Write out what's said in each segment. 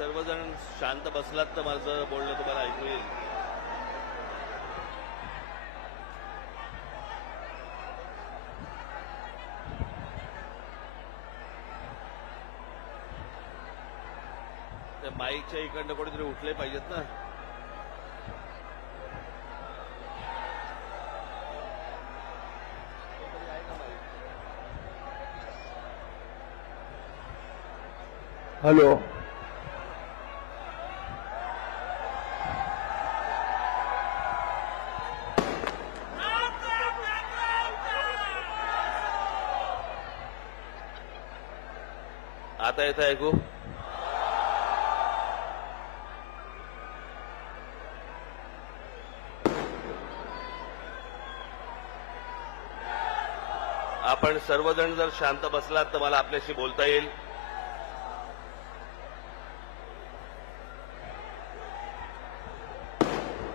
सर्वजण शांत बसलात तर माझं बोलणं तुम्हाला ऐकू येईल. त्या माईकच्या इकडनं कोणीतरी उठले पाहिजेत ना. हॅलो. आता येतं ऐकू. आपण सर्वजण जर शांत बसलात तर मला आपल्याशी बोलता येईल.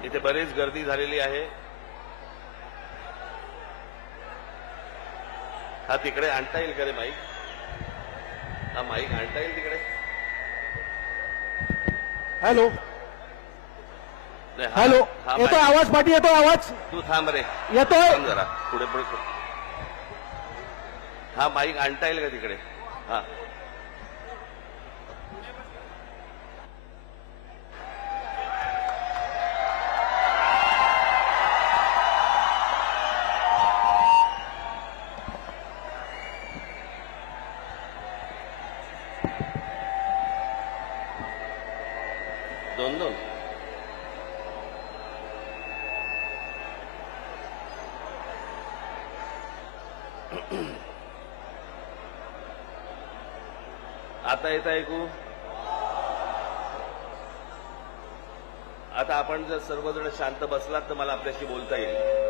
इथे बरीच गर्दी झालेली आहे. हा तिकडे आणता येईल का रे माईक? हा माईक आणता येईल तिकडे? हॅलो. नाही, हॅलो. हा येतोय माईक. आवाज पाठी येतोय आवाज तू थांब रे. येतोय. थांब जरा पुढे पुढे. हा माईक आणता येईल का तिकडे? हा दोन दोन. आता येत ऐकू. आता आपण जर सर्वजण शांत बसलात तर मला आपल्याशी बोलता येईल.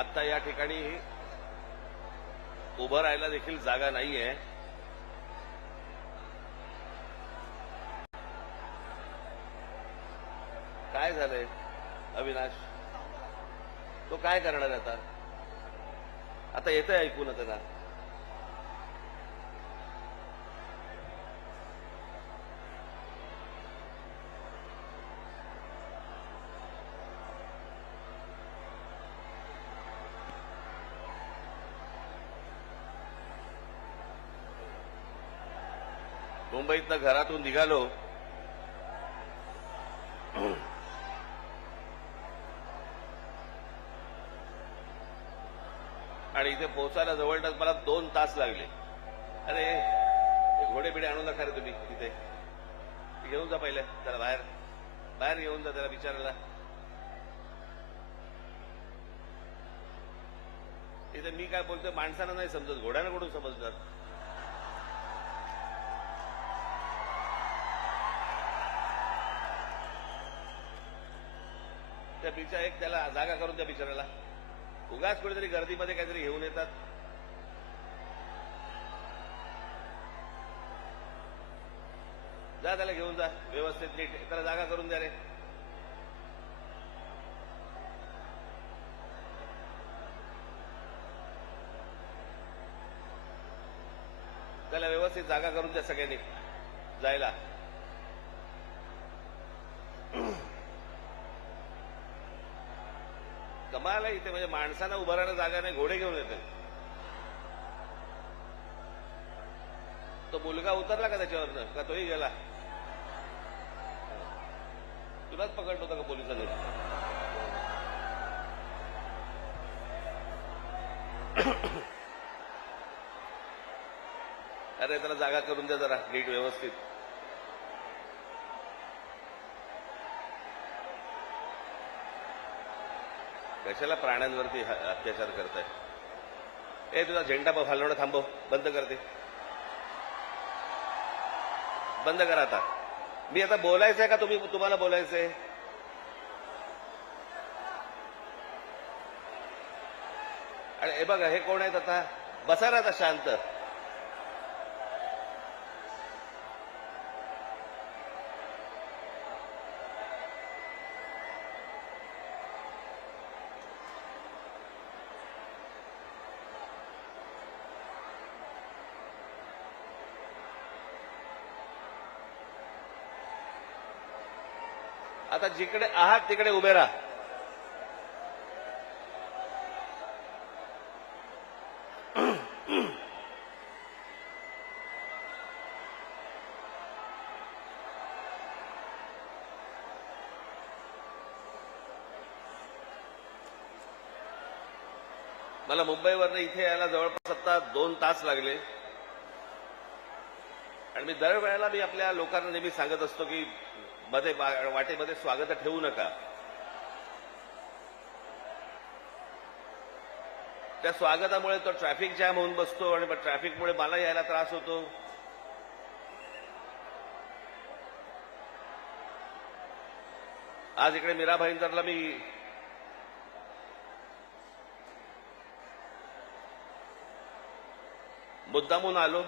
आता या ठिकाणी उभं राहायला देखील जागा नाहीये. काय झालंय अविनाश? तो काय करणार आता? आता येतंय ऐकू ना त्याला? मुंबईतनं घरातून निघालो आणि इथे पोहोचायला जवळपास मला 2 तास लागले. अरे घोडे बिडे आणू नका रे तुम्ही तिथे. घेऊन जा पहिले त्याला बाहेर बाहेर घेऊन जा त्याला विचारायला. इथे मी काय बोलतोय माणसानं नाही समजत, घोड्यानं कुठून समजणार? त्या बिचारा एक त्याला जागा करून त्या बिचाराला. उगाच कुठेतरी गर्दीमध्ये काहीतरी घेऊन येतात. जा त्याला घेऊन जा व्यवस्थित नीट त्याला जागा करून द्या रे. त्याला व्यवस्थित जागा करून द्या सगळ्यांनी जायला. कमाल आहे इथे, म्हणजे माणसांना उभारायला जागा नाही, घोडे घेऊन येते. तो मुलगा उतरला का त्याच्यावरनं, का तोही गेला? तुलाच पकडलं होतं का पोलिसांनी? अरे त्याला जागा करून द्या जरा नीट व्यवस्थित. कशाला प्राण्यांवरती अत्याचार करताय? ए तुझा झेंडा हलवणं थांबव, बंद करते, बंद करा आता. मी आता बोलायचंय का तुम्हाला बोलायचंय? आणि हे बघा, हे कोण आहेत आता? बसा ना आता शांत. आता जिकडे आहात तिकडे उभे राहा. मला मुंबईवरनं इथे यायला जवळपास आता 2 तास लागले. आणि मी दरवेळेला आपल्या लोकांना नेहमी सांगत असतो की मध्ये वाटेमध्ये स्वागत ठेवू नका. त्या स्वागतामुळे तो ट्रॅफिक जॅम होऊन बसतो आणि ट्रॅफिकमुळे मला यायला त्रास होतो. आज इकडे मीरा भाईंदरला मी मुद्दामून आलो.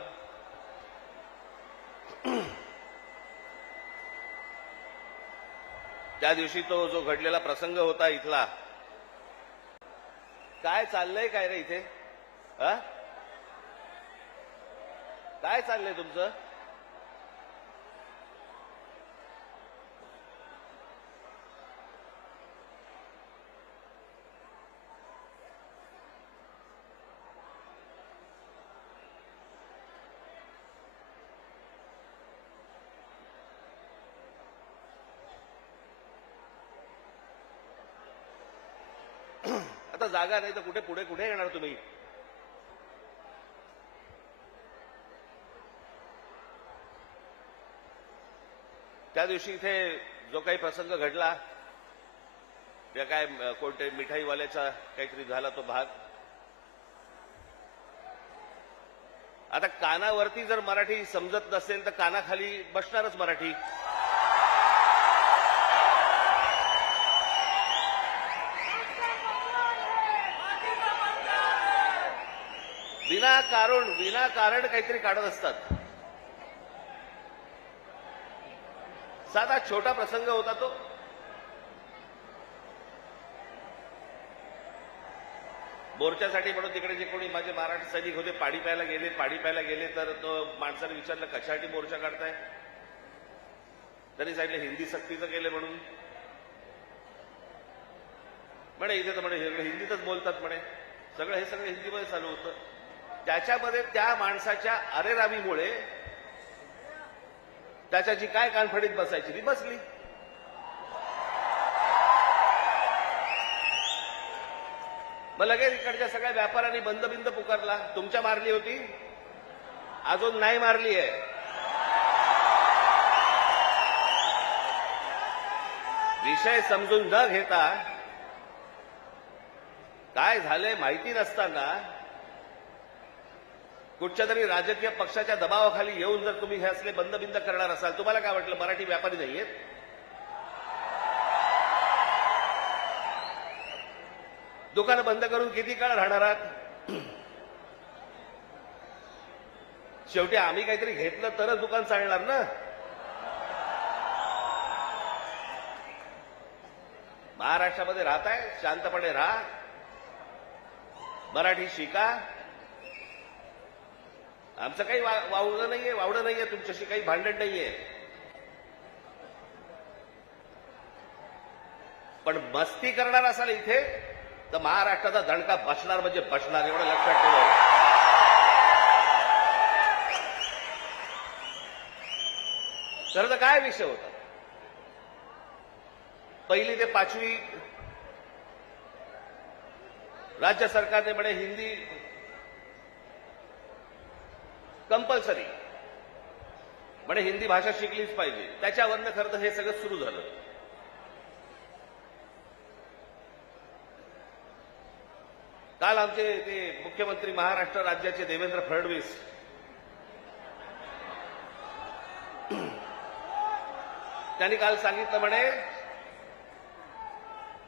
त्या दिवशी तो जो घडलेला प्रसंग होता इथला, काय चाललंय काय रे इथे? काय चाललंय तुमचं? आता जागा नाही तर कुठे पुढे येणार तुम्ही? त्या दिवशी इथे जो काही प्रसंग घडला, त्या काय कोणते मिठाईवाल्याचा काहीतरी झाला तो भाग. आता कानावरती जर मराठी समजत नसेल तर कानाखाली बसणारच मराठी. विनाकारण काहीतरी काढत असतात. साधा छोटा प्रसंग होता तो. मोर्चासाठी म्हणून तिकडे जे कोणी माझे मराठी सैनिक होते पाणी प्यायला गेले तर तो माणसाने विचारलं कशासाठी मोर्चा काढताय? त्यांनी सांगितलं हिंदी सक्तीचं केलं म्हणून. म्हणे इथे तर म्हणे हिंदीतच बोलतात म्हणे. हे सगळं हिंदीमध्ये चालू होतं. त्याच्यामध्ये त्या माणसाच्या अरेरावीमुळे त्याच्या जी काय कानफडीत बसायची ती बसली. मग लगेच इकडच्या सगळ्या व्यापाऱ्यांनी बंद पुकारला. तुमच्या मारली होती, अजून नाही मारली आहे. विषय समजून न घेता काय झालंय माहिती नसताना कुठच्या तरी राजकीय पक्षाच्या दबावाखाली येऊन जर तुम्ही हे असले बंद करणार असाल, तुम्हाला काय वाटलं मराठी व्यापारी नाहीयेत? दुकानं बंद करून किती काळ राहणार आहात? शेवटी आम्ही काहीतरी घेतलं तरच दुकान चालणार ना. महाराष्ट्रामध्ये राहताय, शांतपणे राहा, मराठी शिका. आमचं काही वावडं नाहीये, तुमच्याशी काही भांडण नाहीये. पण मस्ती करणार असाल इथे तर महाराष्ट्राचा दणका बसणार म्हणजे बसणार, एवढं लक्षात ठेवा. तर काय विषय होता? पहिली ते पाचवी राज्य सरकारने म्हणे हिंदी कंपल्सरी, म्हणे हिंदी भाषा शिकलीच पाहिजे. त्याच्यावरनं खरं तर हे सगळं सुरू झालं. काल आमचे ते मुख्यमंत्री महाराष्ट्र राज्याचे देवेंद्र फडणवीस त्यांनी काल सांगितलं, म्हणे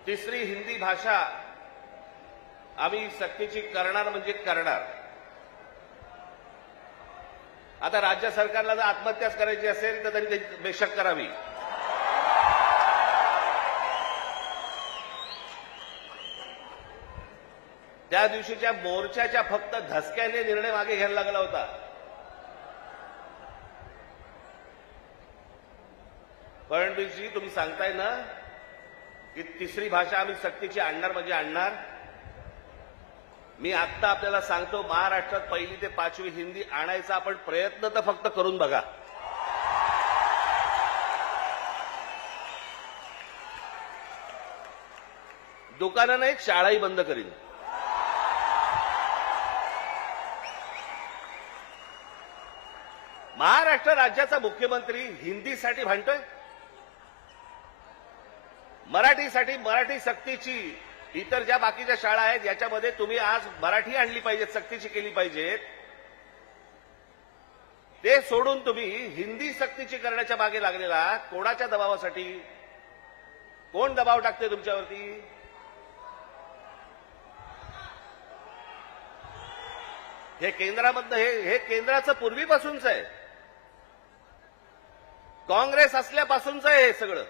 तिसरी हिंदी भाषा आम्ही सक्तीची करणार म्हणजे करणार. आता राज्य सरकारला जर आत्महत्याच करायची असेल तर त्यांनी बेशक करावी. त्या दिवशीच्या मोर्चाच्या फक्त धसक्याने निर्णय मागे घ्यायला लागला होता. फडणवीसजी, तुम्ही सांगताय ना की तिसरी भाषा आम्ही सक्तीची आणणार म्हणजे आणणार. मी आत्ता आपल्याला सांगतो, महाराष्ट्रात पहिली ते पाचवी हिंदी आणायचा आपण प्रयत्न तर फक्त करून बघा. दुकानं नाही, शाळाही बंद करीन. महाराष्ट्र राज्याचा मुख्यमंत्री हिंदीसाठी भांडतोय, मराठीसाठी, मराठी सक्तीची. इतर ज्या बाकीच्या शाळा आहेत याच्यामध्ये तुम्ही आज मराठी आणली पाहिजे, सक्तीची केली पाहिजेत. ते सोडून तुम्ही हिंदी सक्तीची करण्याच्या मागे लागलेला कोणाच्या दबावासाठी? कोण दबाव टाकते तुमच्यावरती? हे केंद्रामधलं हे केंद्राचं पूर्वीपासूनच आहे, काँग्रेस असल्यापासूनच आहे हे सगळं.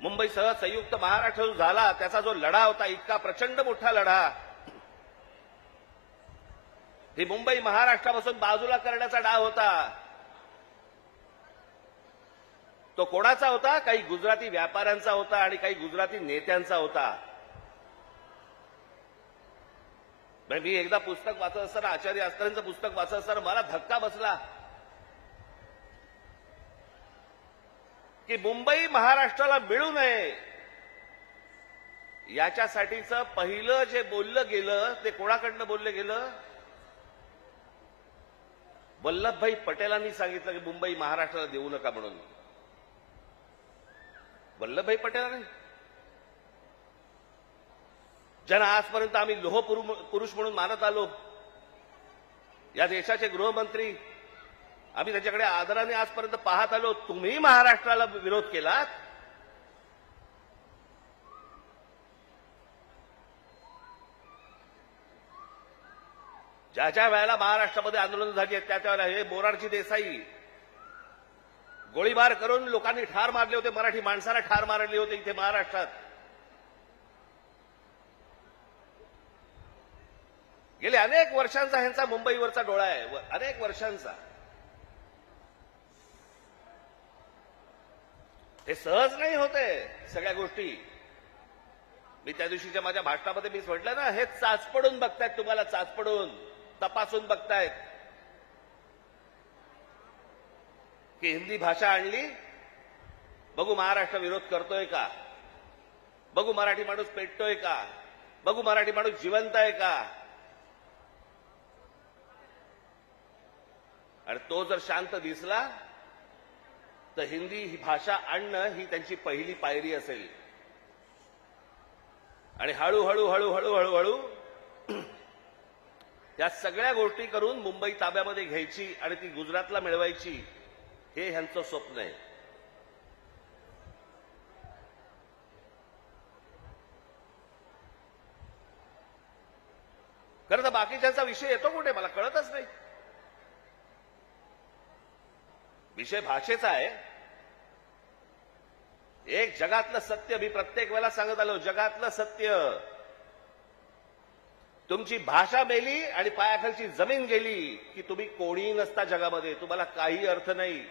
मुंबईसह संयुक्त महाराष्ट्र झाला त्याचा जो लढा होता, इतका प्रचंड मोठा लढा, ही मुंबई महाराष्ट्रापासून बाजूला करण्याचा डाव होता. तो कोणाचा होता? काही गुजराती व्यापाऱ्यांचा होता आणि काही गुजराती नेत्यांचा होता. मी एकदा पुस्तक वाचत असताना, आचार्य आस्तांचं पुस्तक वाचत असताना मला धक्का बसला की मुंबई महाराष्ट्राला मिळू नये याच्यासाठीचं पहिलं जे बोललं गेलं ते कोणाकडनं बोललं गेलं? वल्लभभाई पटेलांनी सांगितलं की मुंबई महाराष्ट्राला देऊ नका म्हणून. वल्लभभाई पटेलांनी, ज्यांना आजपर्यंत आम्ही लोह पुरुष म्हणून मानत आलो, या देशाचे गृहमंत्री, आम्ही त्याच्याकडे आदराने आजपर्यंत पाहत आलो, तुम्ही महाराष्ट्राला विरोध केलात. ज्या ज्या वेळेला महाराष्ट्रामध्ये आंदोलन झाली आहेत त्या त्यावेळेला हे मोरारजी देसाई गोळीबार करून लोकांनी ठार मारले होते, मराठी माणसाला ठार मारले होते इथे महाराष्ट्रात. गेले अनेक वर्षांचा ह्यांचा मुंबईवरचा डोळा आहे, अनेक वर्षांचा. हे सहज नाही होते सगळ्या गोष्टी. मी त्या दिवशीच्या माझ्या भाषणामध्ये मी म्हटलं ना, हे चाचपडून बघतायत, तुम्हाला चाचपडून तपासून बघतायत की हिंदी भाषा आणली, बघू महाराष्ट्र विरोध करतोय का, बघू मराठी माणूस पेटतोय का, बघू मराठी माणूस जिवंत आहे का. आणि तो जर शांत दिसला तर हिंदी ही भाषा आणणं ही त्यांची पहिली पायरी असेल. आणि हळूहळू हळूहळू हळूहळू या सगळ्या गोष्टी करून मुंबई ताब्यामध्ये घ्यायची आणि ती गुजरातला मिळवायची, हे ह्यांचं स्वप्न आहे. खरं तर बाकीच्यांचा विषय येतो कुठे मला कळतच नाही. विषय भाषेचा आहे. एक जगातलं सत्य मी प्रत्येक वेळेला सांगत आलो, जगातलं सत्य, तुमची भाषा मेली आणि पायाखालची जमीन गेली की तुम्ही कोणीही नसता जगामध्ये, तुम्हाला काही अर्थ नाही.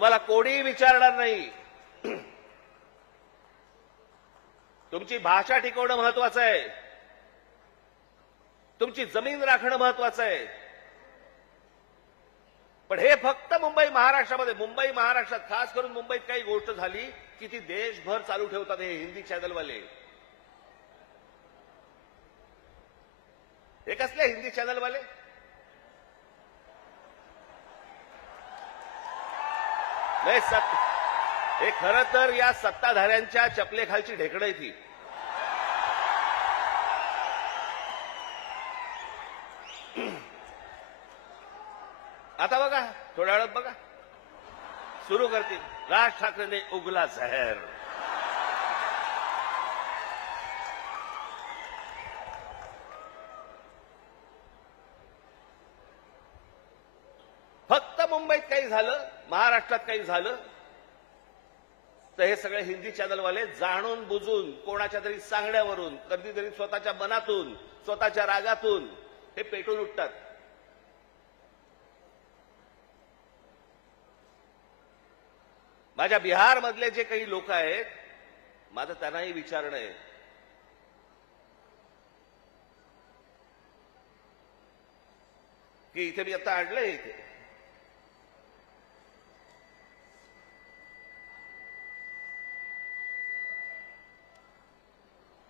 तुम्हाला कोणीही विचारणार नाही. तुमची भाषा टिकवणं महत्वाचं आहे. तुमची जमीन राखणं महत्वाचं आहे. पण हे फक्त मुंबई महाराष्ट्रात खास करून मुंबईत काही गोष्ट झाली की ती देशभर चालू ठेवतात हे हिंदी चॅनलवाले. हे कसले हिंदी चॅनलवाले? नाही हे खरं तर या सत्ताधाऱ्यांच्या चपलेखालची ढेकणं आहे ती. आता बघा, थोड्या वेळात बघा सुरू करतील. राज ठाकरेंने उगला जहर. फक्त मुंबईत काही झालं, महाराष्ट्रात काही झालं तर हे सगळे हिंदी चॅनलवाले जाणून बुजून कोणाच्या तरी सांगण्यावरून, कधीतरी स्वतःच्या मनातून, स्वतःच्या रागातून हे पेटून उठतात. माझ्या बिहारमधले जे काही लोक आहेत, माझं त्यांनाही विचारणं आहे की इथे मी आता आणलंय इथे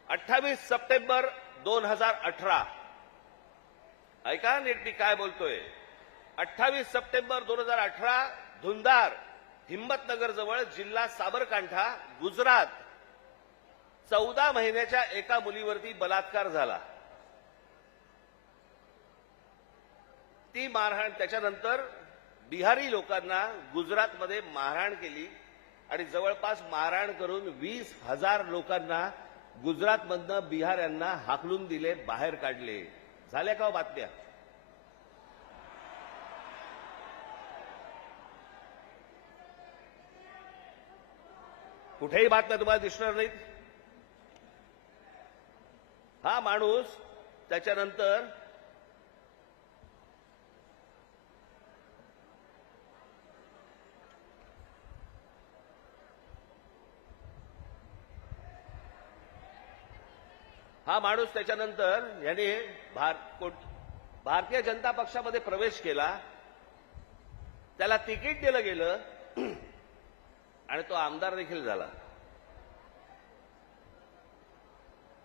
28 सप्टेंबर 2018. ऐका नीट मी काय बोलतोय. 28 सप्टेंबर 2018 धुंदार, हिम्मतनगर जवळ, जिल्हा साबरकांठा, गुजरात, 14 महिन्याच्या एका मुलीवरती बलात्कार झाला. ती मारहाण, त्याच्यानंतर बिहारी लोकांना गुजरातमध्ये मारहाण केली आणि जवळपास मारहाण करून 20,000 लोकांना गुजरातमधनं बिहाऱ्यांना हाकलून दिले, बाहेर काढले. झाल्या का हो बातम्या? कुठेही बातम्या तुम्हाला दिसणार नाहीत. हा माणूस त्याच्यानंतर याने भारतीय जनता पक्षामध्ये प्रवेश केला. त्याला तिकीट दिलं गेलं आणि तो आमदार देखील झाला.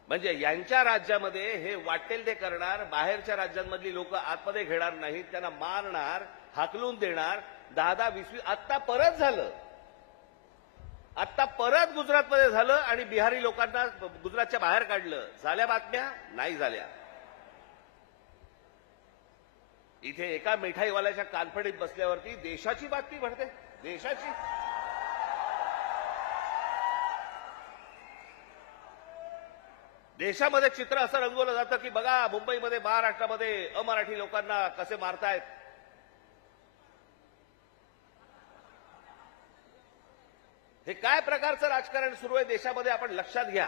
म्हणजे यांच्या राज्यामध्ये हे वाटेल ते करणार, बाहेरच्या राज्यांमधली लोक आतमध्ये घेणार नाहीत, त्यांना मारणार, हाकलून देणार. 10-10, 20-20 आत्ता परत झालं. आत्ता परत गुजरातमध्ये झालं आणि बिहारी लोकांना गुजरातच्या बाहेर काढलं. झाल्या बातम्या? नाही झाल्या. इथे एका मिठाईवाल्याच्या कानफडीत बसल्यावरती देशाची बातमी घडते. देशाची. देशामध्ये चित्र असं रंगवलं जातं की बघा मुंबईमध्ये, महाराष्ट्रामध्ये अमराठी लोकांना कसे मारतायत. हे काय प्रकारचं राजकारण सुरू आहे देशामध्ये, आपण लक्षात घ्या.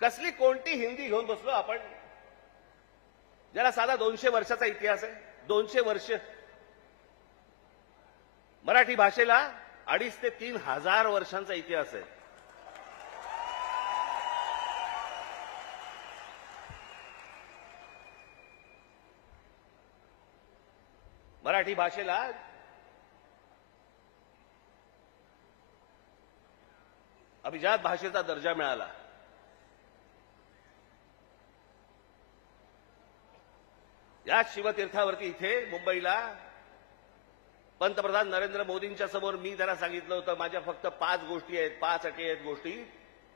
कसली कोणती हिंदी घेऊन बसलो आपण, ज्याला साधा 200 वर्षाचा इतिहास आहे. 200 वर्ष. मराठी भाषेला 2,500 ते 3,000 वर्षांचा इतिहास आहे. मराठी भाषेला अभिजात भाषेचा दर्जा मिळाला. या शिवतीर्थावरती इथे मुंबईला पंतप्रधान नरेंद्र मोदींच्या समोर मी त्यांना सांगितलं होतं, माझ्या फक्त 5 गोष्टी आहेत, 5 अटी आहेत गोष्टी.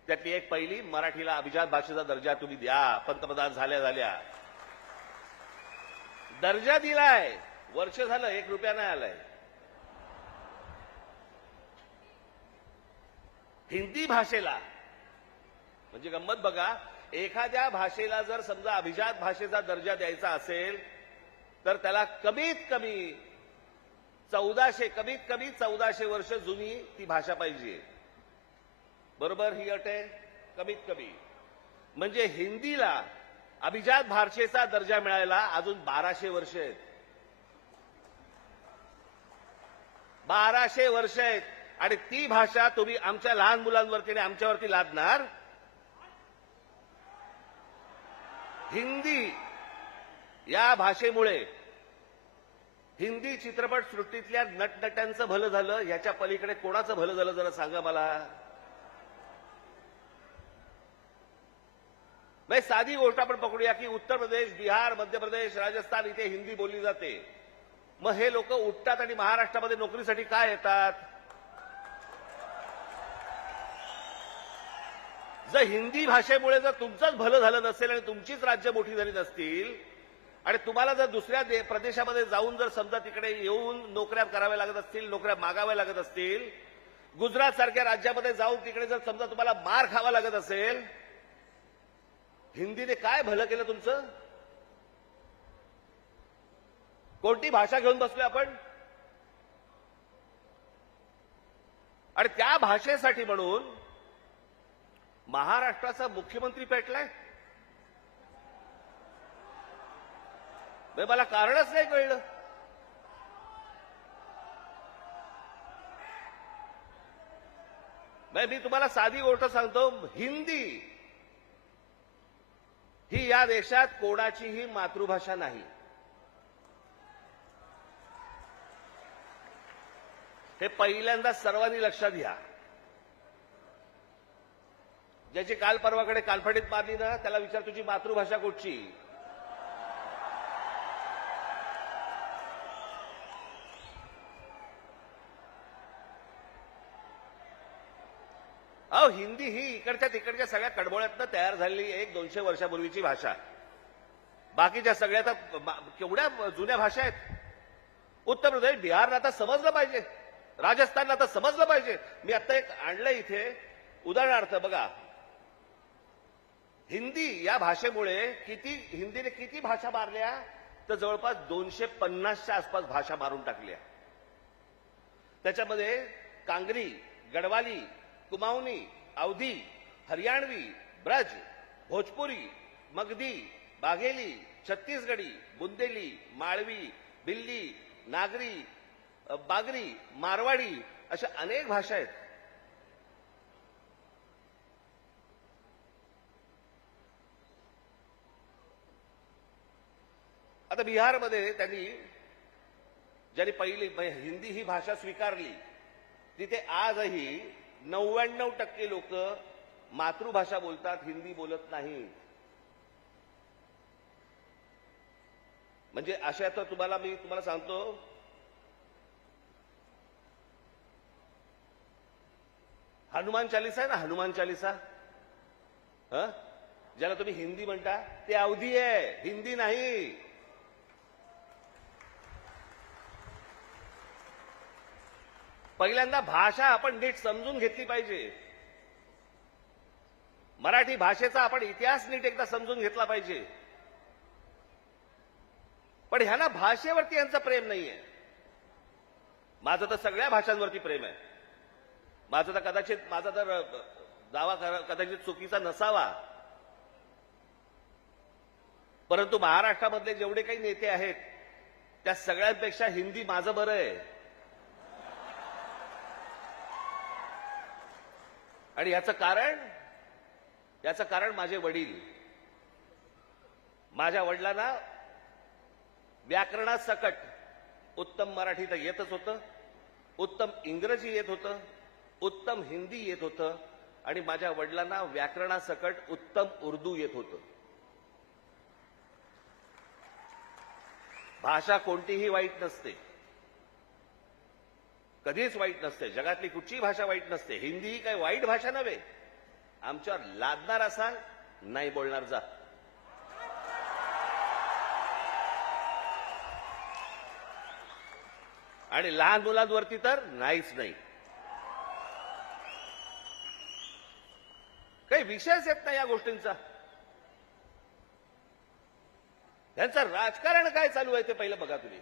त्यातली एक पहिली, मराठीला अभिजात भाषेचा दर्जा तुम्ही द्या. पंतप्रधान झाल्या दर्जा दिलाय. वर्ष झालं, 1 रुपया नाही आलाय. हिंदी भाषेला म्हणजे गंमत बघा, एखाद्या भाषेला जर समजा अभिजात भाषेचा दर्जा द्यायचा असेल तर त्याला कमीत कमी 1400 वर्ष जुनी ती भाषा पाहिजे. बरोबर? ही अट आहे कमीत कमी. म्हणजे हिंदीला अभिजात भाषेचा दर्जा मिळायला अजून 1200 वर्ष आहेत. 1200 वर्ष आहेत आणि ती भाषा तुम्ही आमच्या लहान मुलांवरती आणि आमच्यावरती लादणार. हिंदी या भाषेमुळे हिंदी चित्रपट सृष्टीतल्या नटनट्यांचं भलं झालं, याच्या पलीकडे कोणाचं भलं झालं जरा सांगा मला. साधी गोष्ट आपण पकडूया की उत्तर प्रदेश, बिहार, मध्य प्रदेश, राजस्थान इथे हिंदी बोलली जाते. मग हे लोक उठतात आणि महाराष्ट्रामध्ये नोकरीसाठी काय येतात? जर हिंदी भाषेमुळे जर तुमचंच भलं झालं नसेल आणि तुमचीच राज्य मोठी झाली नसतील आणि तुम्हाला जर दुसऱ्या प्रदेशामध्ये जाऊन जर समजा तिकडे येऊन नोकऱ्या कराव्या लागत असतील, नोकऱ्या मागाव्या लागत असतील, गुजरात सारख्या राज्यामध्ये जाऊन तिकडे जर समजा तुम्हाला मार खावा लागत असेल, हिंदीने काय भलं केलं तुमचं? कोणती भाषा घेऊन बसलोय आपण? आणि त्या भाषेसाठी म्हणून महाराष्ट्राचा मुख्यमंत्री पेटलाय. मला कारणच नाही कळलं. मी तुम्हाला साधी गोष्ट सांगतो, हिंदी ही या देशात कोणाचीही मातृभाषा नाही. हे पहिल्यांदा सर्वांनी लक्षात घ्या. ज्याची काल परवाकडे कालफडीत मारली ना, त्याला विचार तुझी मातृभाषा कुठची? अहो, हिंदी ही इकडच्या तिकडच्या सगळ्या कडबोळ्यातनं तयार झालेली 100-200 वर्षापूर्वीची भाषा. बाकीच्या सगळ्या तर केवढ्या जुन्या भाषा आहेत. उत्तर प्रदेश, बिहारला आता समजलं पाहिजे, राजस्थानला आता समजलं पाहिजे. मी आता एक आणलं इथे उदाहरणार्थ बघा. हिंदी या भाषेमुळे हिंदीने किती भाषा मारल्या? तर जवळपास 250च्या आसपास भाषा मारून टाकल्या. त्याच्यामध्ये कांगरी, गडवाली, कुमाऊनी, अवधी, हरियाणवी, ब्रज, भोजपुरी, मगधी, बाघेली, छत्तीसगडी, बुंदेली, माळवी, भिल्ली, नागरी, बागरी, मारवाडी अशा अनेक भाषा आहेत. आता बिहारमध्ये ज्यांनी पहिली हिंदी ही भाषा स्वीकारली, तिथे आजही 99% लोक मातृभाषा बोलतात, हिंदी बोलत नाहीत. म्हणजे अशा तर मी तुम्हाला सांगतो, हनुमान चालीसा आहे ना, हनुमान चालीसा, ज्याला तुम्ही हिंदी म्हणता, ते अवधी आहे, हिंदी नाही. पहिल्यांदा भाषा आपण नीट समजून घेतली पाहिजे. मराठी भाषेचा आपण इतिहास नीट एकदा समजून घेतला पाहिजे. पण ह्यांना भाषेवरती यांचं प्रेम नाहीये. माझं तर सगळ्या भाषांवरती प्रेम आहे. माझा तर दावा कदाचित चुकीचा नसावा, परंतु महाराष्ट्रामधले जेवढे काही नेते आहेत त्या सगळ्यांपेक्षा हिंदी माझं बरं आहे. आणि याचं कारण माझे वडील. माझ्या वडिलांना व्याकरणासकट उत्तम मराठी तर येतच होतं, उत्तम इंग्रजी येत होतं, उत्तम हिंदी येत होतं आणि माझ्या वडिलांना व्याकरणासकट उत्तम उर्दू येत होतं. भाषा कोणतीही वाईट नसते, कधीच वाईट नसते. जगातली कुठचीही भाषा वाईट नसते. हिंदी ही काही वाईट भाषा नव्हे. आमच्यावर लादणार असाल, नाही बोलणार जा. आणि लहान मुलांवरती तर नाहीच नाही. काही विषयच येत नाही या गोष्टींचा. त्यांचं राजकारण काय चालू आहे ते पहिलं बघा तुम्ही.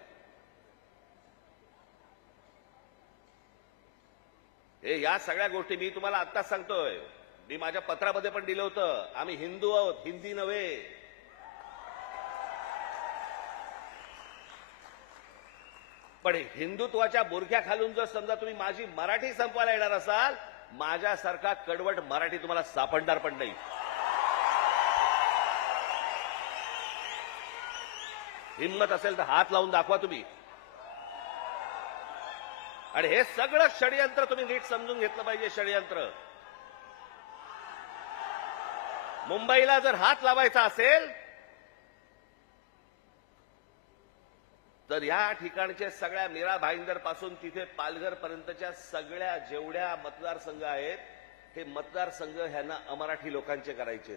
या सगळ्या गोष्टी मी तुम्हाला आत्ताच सांगतोय. मी माझ्या पत्रामध्ये पण दिलं होतं, आम्ही हिंदू आहोत, हिंदी नव्हे. पण हिंदुत्वाच्या बोरख्याखालून जर समजा तुम्ही माझी मराठी संपवायला येणार असाल, माझ्यासारखा कडवट मराठी तुम्हाला सापडणार पण नाही. हिम्मत असेल तर हात लावून दाखवा तुम्ही. आणि हे सगळं षडयंत्र तुम्ही नीट समजून घेतलं पाहिजे. षडयंत्र मुंबईला जर हात लावायचा असेल तर या ठिकाणचे सगळ्या मीरा भाईंदर पासून तिथे पालघर पर्यंतच्या सगळ्या जेवढ्या मतदारसंघ आहेत, हे मतदारसंघ ह्यांना अमराठी लोकांचे करायचे.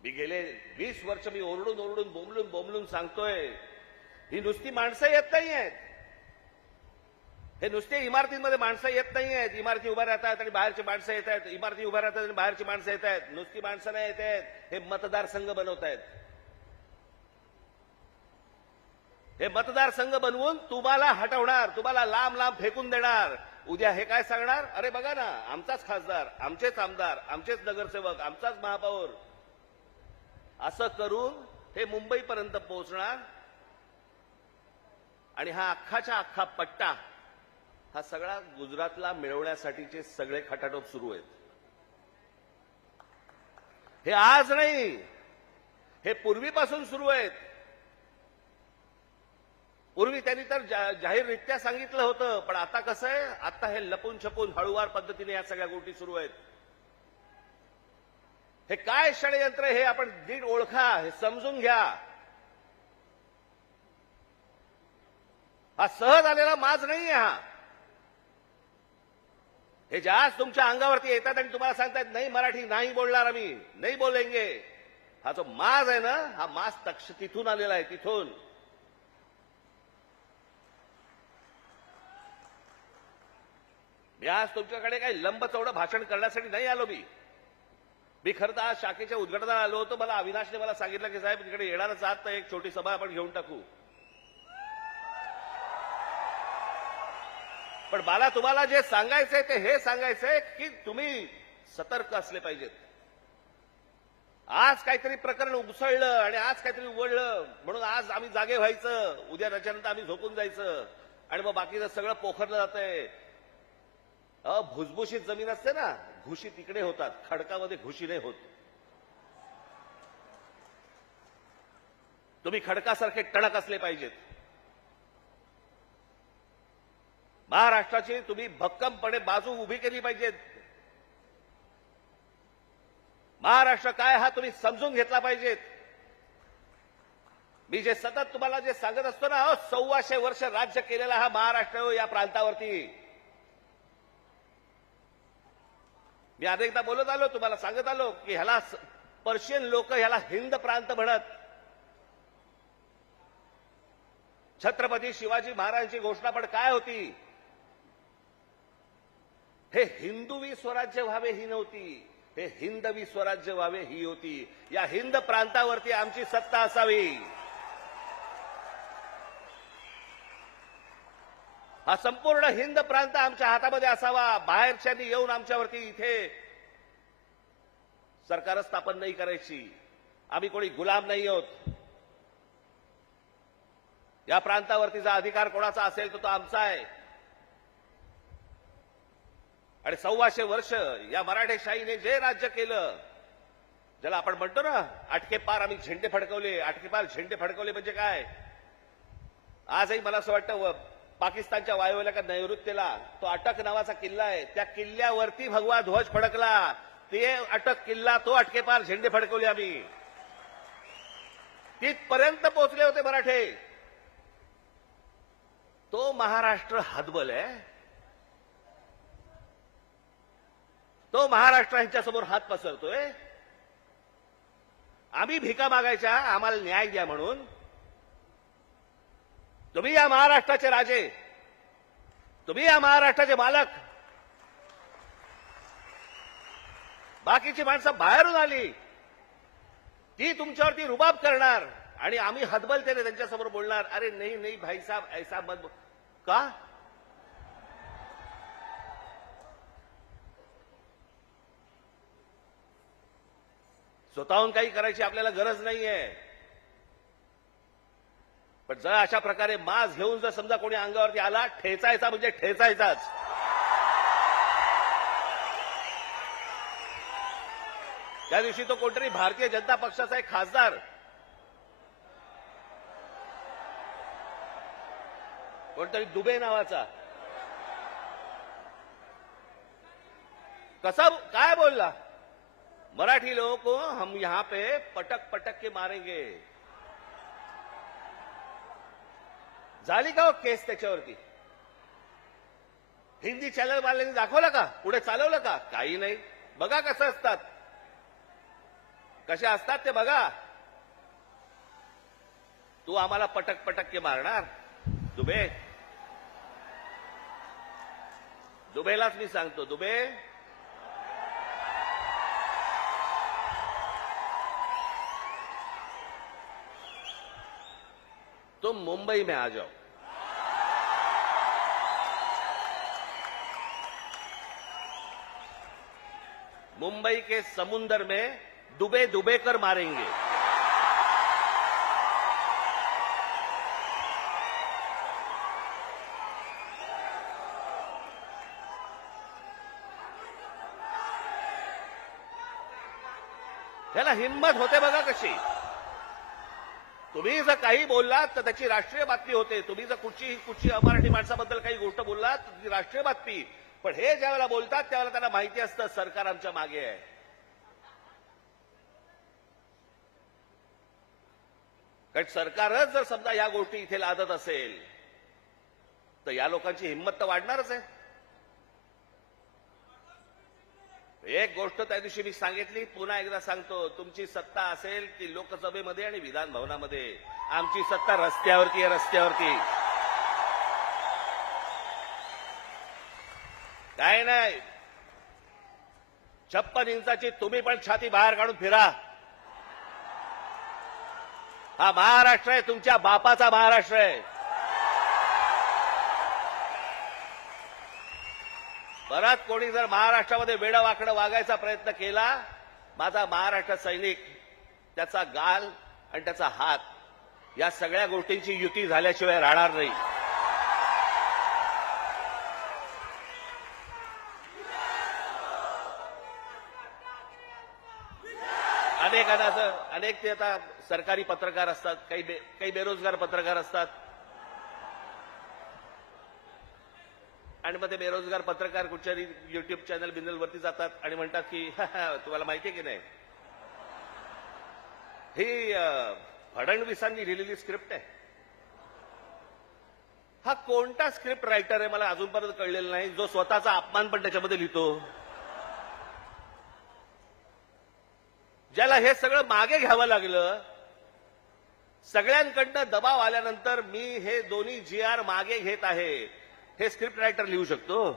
मी गेले 20 वर्ष मी ओरडून ओरडून बोंबलून बोंबलून सांगतोय, ही नुसती माणसं येत नाही आहेत. हे नुसते इमारतींमध्ये माणसं येत नाही आहेत. इमारती उभ्या राहतात आणि बाहेरची माणसं येत आहेत. इमारती उभ्या राहतात आणि बाहेरची माणसं येत आहेत. नुसती माणसं नाही येत आहेत, हे मतदारसंघ बनवत आहेत. हे मतदारसंघ बनवून तुम्हाला हटवणार, तुम्हाला लांब लांब फेकून देणार. उद्या हे काय सांगणार, अरे बघा ना, आमचाच खासदार, आमचेच आमदार, आमचेच नगरसेवक, आमचाच महापौर. असं करून हे मुंबईपर्यंत पोहोचणार. आणि हा अख्खाच्या अख्खा पट्टा हा सगळा गुजरातला मिळवण्यासाठीचे सगळे खटाटोप सुरू आहेत. हे आज नाही, हे पूर्वीपासून सुरू आहेत. पूर्वी त्यांनी तर जाहीररित्या सांगितलं होतं, पण आता कसं आहे, आता हे लपून छपून हळूवार पद्धतीने या सगळ्या गोष्टी सुरू आहेत. हे काय षडयंत्र हे आपण नीट ओळखा, हे समजून घ्या. हा सहज आलेला माज नाहीये. हे जास्त तुमच्या अंगावरती येतात आणि तुम्हाला सांगतात नाही मराठी नाही बोलणार, आम्ही नाही बोलेंगे. हा जो माज आहे ना, हा माज तिथून आलेला आहे, तिथून. मी आज तुमच्याकडे काही लंब चौडं भाषण करण्यासाठी नाही आलो. मी खरं तर आज शाखेच्या उद्घाटनाला आलो होतो. मला अविनाशने मला सांगितलं की साहेब तिकडे येणारच आहात तर एक छोटी सभा आपण घेऊन टाकू. पण मला तुम्हाला जे सांगायचंय ते हे सांगायचंय की तुम्ही सतर्क असले पाहिजेत. आज काहीतरी प्रकरण उसळलं आणि आज काहीतरी उघडलं म्हणून आज आम्ही जागे व्हायचं, उद्या त्याच्यानंतर आम्ही झोपून जायचं आणि मग बाकीचं सगळं पोखरलं जातंय. भुसभुशीत जमीन असते ना, घुशी तिकडे होतात, खडकामध्ये घुशी नाही होत. तुम्ही खडकासारखे टणक असले पाहिजेत. महाराष्ट्राची तुम्ही भक्कमपणे बाजू उभी केली पाहिजे. महाराष्ट्र काय हा तुम्ही समजून घेतला पाहिजेत. मी जे सतत तुम्हाला जे सांगत असतो ना, 1400 वर्ष राज्य केलेला हा महाराष्ट्र या प्रांतावरती. मी अनेकदा बोलत आलो, तुम्हाला सांगत आलो की ह्याला पर्शियन लोक ह्याला हिंद प्रांत म्हणत. छत्रपती शिवाजी महाराजांची घोषणा पण काय होती, हे हिंदवी स्वराज्य व्हावे ही नव्हती, हे हिंदवी स्वराज्य व्हावे ही होती. या हिंद प्रांतावरती आमची सत्ता असावी. हा संपूर्ण हिंद प्रांत आमच्या हातामध्ये असावा. बाहेरच्यांनी येऊन आमच्यावरती इथे सरकार स्थापन नाही करायची. आम्ही कोणी गुलाम नाही आहोत. या प्रांतावरतीचा अधिकार कोणाचा असेल तो आमचा आहे. आणि 1400 वर्ष या मराठेशाहीने जे राज्य केलं, ज्याला आपण म्हणतो ना अटके पार आम्ही झेंडे फडकवले. अटके पार झेंडे फडकवले म्हणजे काय, आजही मला असं वाटतं पाकिस्तानच्या वायव्येला का नैऋत्येला तो अटक नावाचा किल्ला आहे, त्या किल्ल्यावरती भगवा ध्वज फडकला. ते अटक किल्ला, तो अटके पार झेंडे फडकवले आम्ही. तिथपर्यंत पोहोचले होते मराठे. तो महाराष्ट्र हतबल आहे. तो महाराष्ट्र यांच्यासमोर हात पसरतोय. आम्ही भिका मागायच्या आम्हाला न्याय द्या म्हणून. तुम्ही या महाराष्ट्राचे राजे, तुम्ही या महाराष्ट्राचे मालक. बाकीची माणसं बाहेरून आली, ती तुमच्यावरती रुबाब करणार आणि आम्ही हतबलतेने त्यांच्यासमोर बोलणार, अरे नाही नाही भाई साहब ऐसा मत. का स्वतःहून काही करायची आपल्याला गरज नाहीये. पण जर अशा प्रकारे मास्क घेऊन जर समजा कोणी अंगावरती आला, ठेचायचा म्हणजे ठेचायचाच. त्या दिवशी तो कोणतरी भारतीय जनता पक्षाचा एक खासदार कोणतरी दुबे नावाचा कसा काय बोलला, मराठी लोगों को हम यहां पे पटक पटक के मारेंगे. झाली का हो केस त्याच्यावरती? हिंदी चॅनल वाल्यांनी दाखवलं का? पुढे चालवलं का? काही नाही. बघा कसं असतात, कसे असतात ते बघा. तू आम्हाला पटक पटक के मारणार दुबे? दुबेलाच मी सांगतो, दुबे तुम मुंबई में आ जाओ. मुंबई के समुंदर में डुबे डुबे कर मारेंगे. त्याला हिंमत होते बघा कशी. तुम्ही जर काही बोललात तर त्याची राष्ट्रीय बातमी होते. तुम्ही जर कुठची अमराठी माणसाबद्दल काही गोष्ट बोललात तर ती राष्ट्रीय बातमी. पण हे ज्यावेळेला बोलतात त्यावेळेला त्यांना माहिती असतं सरकार आमच्या मागे आहे. कारण सरकारच जर समजा या गोष्टी इथे लादत असेल तर या लोकांची हिंमत तर वाढणारच आहे. एक गोष्ट त्या दिवशी मी सांगितली, पुन्हा एकदा सांगतो. तुमची सत्ता असेल ती लोकसभेमध्ये आणि विधान भवनामध्ये. आमची सत्ता रस्त्यावरती आहे, रस्त्यावरती. काय नाही. 56 इंचाची तुम्ही पण छाती बाहेर काढून फिरा. हा महाराष्ट्र आहे, तुमच्या बापाचा महाराष्ट्र आहे. परत कोणी जर महाराष्ट्रामध्ये वेडं वाकडं वागायचा प्रयत्न केला, माझा महाराष्ट्र सैनिक त्याचा गाल आणि त्याचा हात या सगळ्या गोष्टींची युती झाल्याशिवाय राहणार नाही. अनेक ते आता सरकारी पत्रकार असतात, काही बेरोजगार पत्रकार असतात. आणि मग ते बेरोजगार पत्रकार कुठच्या युट्यूब चॅनल बिनलवरती जातात आणि म्हणतात की तुम्हाला माहितीये की नाही, ही फडणवीसांनी लिहिलेली स्क्रिप्ट आहे. हा कोणता स्क्रिप्ट रायटर आहे मला अजूनपर्यंत कळलेला नाही, जो स्वतःचा अपमान पण त्याच्यामध्ये लिहितो. ज्याला हे सगळं मागे घ्यावं लागलं, सगळ्यांकडनं दबाव आल्यानंतर मी हे दोन्ही GR मागे घेत आहे, हे स्क्रिप्ट रायटर लिहू शकतो.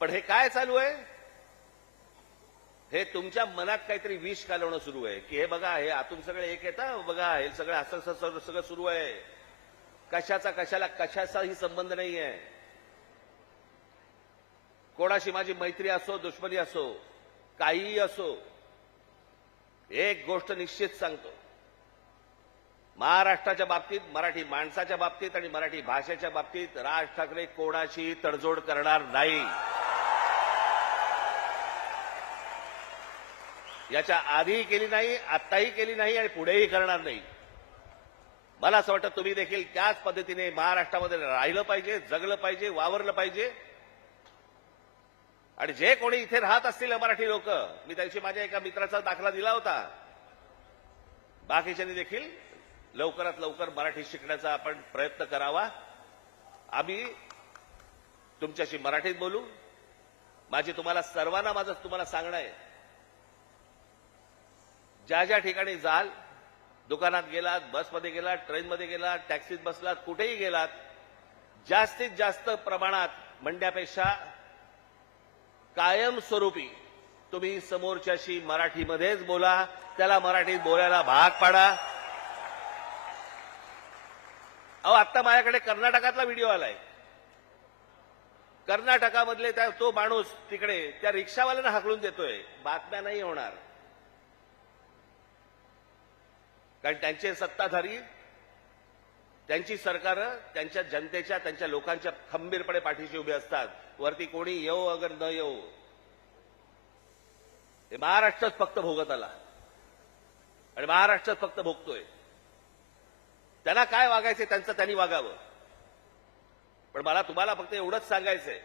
पण हे काय चालू आहे? हे तुमच्या मनात काहीतरी विष कालवणं सुरू आहे की हे बघा, हे आतून सगळं एक येतं बघा, हे सगळं असं सगळं सुरू आहे. कशाचा कशाला कशाचाही संबंध नाही आहे. कोणाशी माझी मैत्री असो, दुश्मनी असो, काहीही असो, एक गोष्ट निश्चित सांगतो, महाराष्ट्राच्या बाबतीत, मराठी माणसाच्या बाबतीत आणि मराठी भाषेच्या बाबतीत राज ठाकरे कोणाशी तडजोड करणार नाही. याच्या आधीही केली नाही, आत्ताही केली नाही आणि पुढेही करणार नाही. मला असं वाटतं तुम्ही देखील त्याच पद्धतीने महाराष्ट्रामध्ये राहिलं पाहिजे, जगलं पाहिजे, वावरलं पाहिजे. आणि जे कोणी इथे राहत असतील मराठी लोक, मी त्या दिवशी माझ्या एका मित्राचा दाखला दिला होता, बाकीच्यांनी देखील लवकरात लवकर मराठी शिकण्याचा आपण प्रयत्न करावा. आम्ही तुमच्याशी मराठीत बोलू. माझी तुम्हाला सर्वांना तुम्हाला सांगणं आहे, ज्या ज्या ठिकाणी जाल, दुकानात गेलात, बसमध्ये गेलात, ट्रेनमध्ये गेलात, टॅक्सीत बसलात, कुठेही गेलात, जास्तीत जास्त प्रमाणात म्हणण्यापेक्षा कायमस्वरूपी तुम्ही समोरच्याशी मराठीमध्येच बोला, त्याला मराठीत बोलायला भाग पाडा. अहो, आत्ता माझ्याकडे कर्नाटकातला व्हिडिओ आलाय. कर्नाटकामधले तो माणूस तिकडे त्या रिक्षावाल्यांना हाकलून देतोय, बातम्या नाही होणार. कारण त्यांचे सत्ताधारी, त्यांची सरकारं त्यांच्या जनतेच्या, त्यांच्या लोकांच्या खंबीरपणे पाठीशी उभे असतात. वरती कोणी येऊ अगर न येऊ, हे महाराष्ट्रात फक्त भोगत आला आणि महाराष्ट्रात फक्त भोगतोय. त्यांना काय वागायचंय त्यांचं त्यांनी वागावं. पण मला तुम्हाला फक्त एवढंच सांगायचंय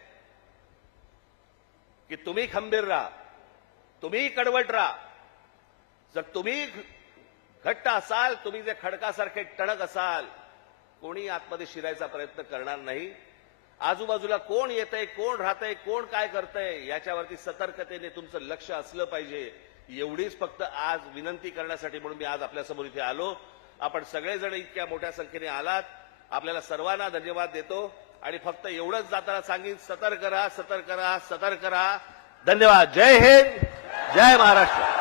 की तुम्ही खंबीर राहा, तुम्ही कडवट राहा. जर तुम्ही घट्ट असाल, तुम्ही जे खडकासारखे टणक असाल, कोणी आतमध्ये शिरायचा प्रयत्न करणार नाही. आजूबाजूला कोण येतंय, कोण राहतंय, कोण काय करतंय याच्यावरती सतर्कतेने तुमचं लक्ष असलं पाहिजे. एवढीच फक्त आज विनंती करण्यासाठी म्हणून मी आज आपल्यासमोर इथे आलो. आपण सगळेजण इतक्या मोठ्या संख्येने आलात, आपल्याला सर्वांना धन्यवाद देतो आणि फक्त एवढंच जाताना सांगेन, सतर्क राहा, सतर्क राहा, सतर्क राहा. धन्यवाद. जय हिंद, जय महाराष्ट्र.